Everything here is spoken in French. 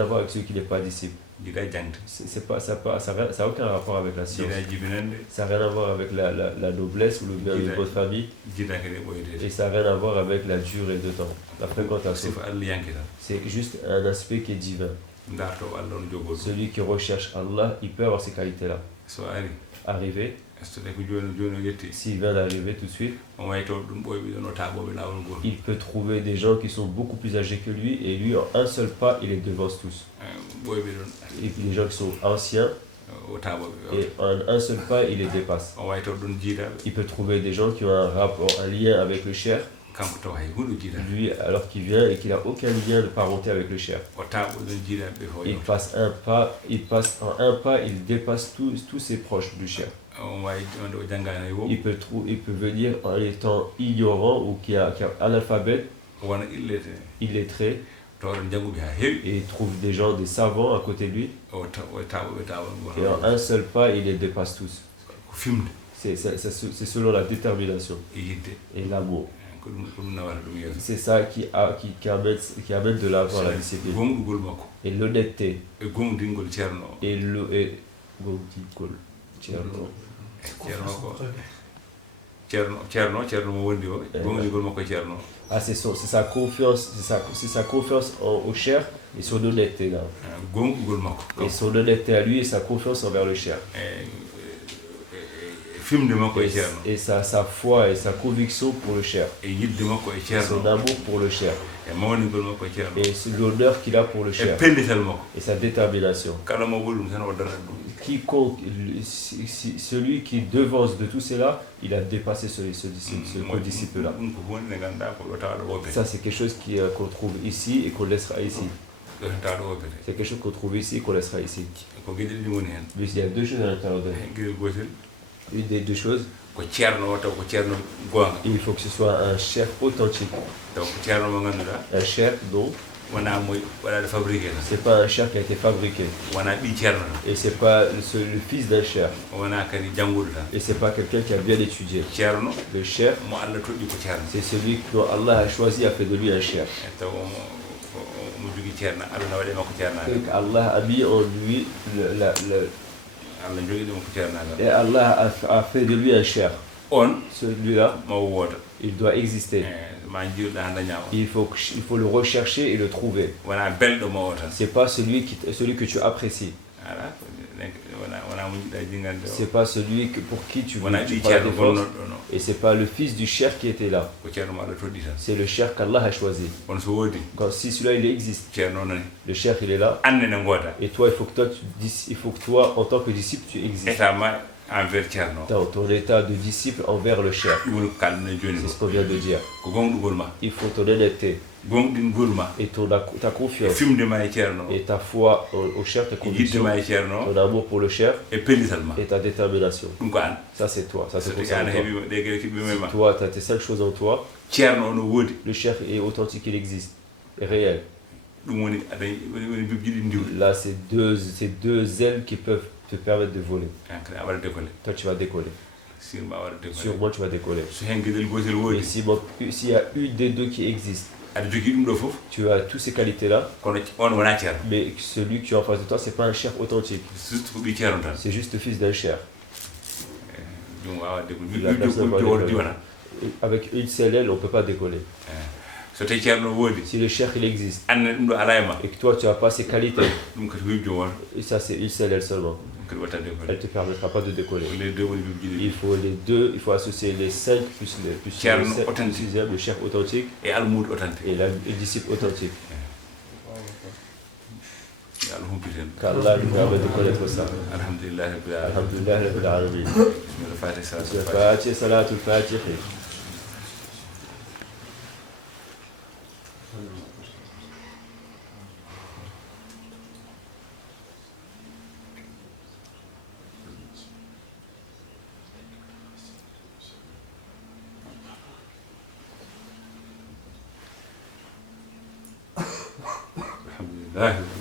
à voir avec celui qui n'est pas disciple. Ça n'a aucun rapport avec la science. Ça n'a rien à voir avec la noblesse ou le bien de votre famille. Et ça n'a rien à voir avec la durée de temps, la fréquentation. C'est juste un aspect qui est divin. Celui qui recherche Allah, il peut avoir ces qualités-là. Arriver. S'il vient d'arriver tout de suite, il peut trouver des gens qui sont beaucoup plus âgés que lui, et lui, en un seul pas, il les devance tous. Et puis les gens qui sont anciens, et en un seul pas, il les dépasse. Il peut trouver des gens qui ont un rapport, un lien avec le cher, lui, alors qu'il vient et qu'il n'a aucun lien de parenté avec le cher. Il passe en un pas, il dépasse tous ses proches du cher. Il peut venir en étant ignorant ou qui a analphabète, illettré, et il trouve des gens, des savants à côté de lui, et en un seul pas, il les dépasse tous. C'est selon la détermination et l'amour. C'est ça qui amène de l'avant la discipline. Et l'honnêteté. C'est sa confiance au cher et son honnêteté là. Et son honnêteté à lui et sa confiance envers le cher. Et sa foi et sa conviction pour le cher. Et son amour pour le cher. Et l'honneur qu'il a pour le cher. Et sa détermination. Quiconque, celui qui devance de tout cela, il a dépassé ce disciple-là. Ça, c'est quelque chose qu'on trouve ici et qu'on laissera ici. C'est quelque chose qu'on trouve ici et qu'on laissera ici. Mais il y a deux choses à l'intérieur de nous. Une des deux choses, il faut que ce soit un chef authentique. Un chef dont c'est pas un chef qui a été fabriqué. Et c'est pas le fils d'un chef. Et c'est pas quelqu'un qui a bien étudié. Le chef, c'est celui dont Allah a choisi, a fait de lui un chef. Allah a mis en lui et Allah a fait de lui un cher. Celui-là, il doit exister. Il faut le rechercher et le trouver. C'est pas celui que tu apprécies. C'est pas celui pour qui tu prends la défense. Et c'est pas le fils du cher qui était là. C'est le cher qu'Allah a choisi. Si celui-là il existe, le cher il est là. Et toi, il faut que toi, en tant que disciple, tu existes. Dans ton état de disciple envers le cher. C'est ce qu'on vient de dire. Il faut ton honnêteté. Et ta confiance. Et ta foi au cher, ta conviction. Ton amour pour le cher. Et ta détermination. Ça c'est toi. Ça c'est pour ça. Si toi, tu as tes 5 choses en toi. Le cher est authentique, il existe. Est réel. Là, c'est deux ailes qui peuvent te permettre de voler. Toi, tu vas décoller. Sûrement, tu vas décoller. Et s'il y a une des deux qui existe, tu as toutes ces qualités-là, mais celui que tu as en face de toi, c'est pas un chef authentique. C'est juste le fils d'un chef. Avec une seule aile, on ne peut pas décoller. Si le chef il existe et que toi tu n'as pas ces qualités, et ça c'est une seule aile seulement, elle ne te permettra pas de décoller. Il faut les deux, il faut associer les 5 plus le sixième, le chef authentique et le disciple authentique. Qu'Allah nous permet de connaître ça. Alhamdulillah Rabbil Alamin. Bismillah, salatul Fatiha. Alhamdulillah.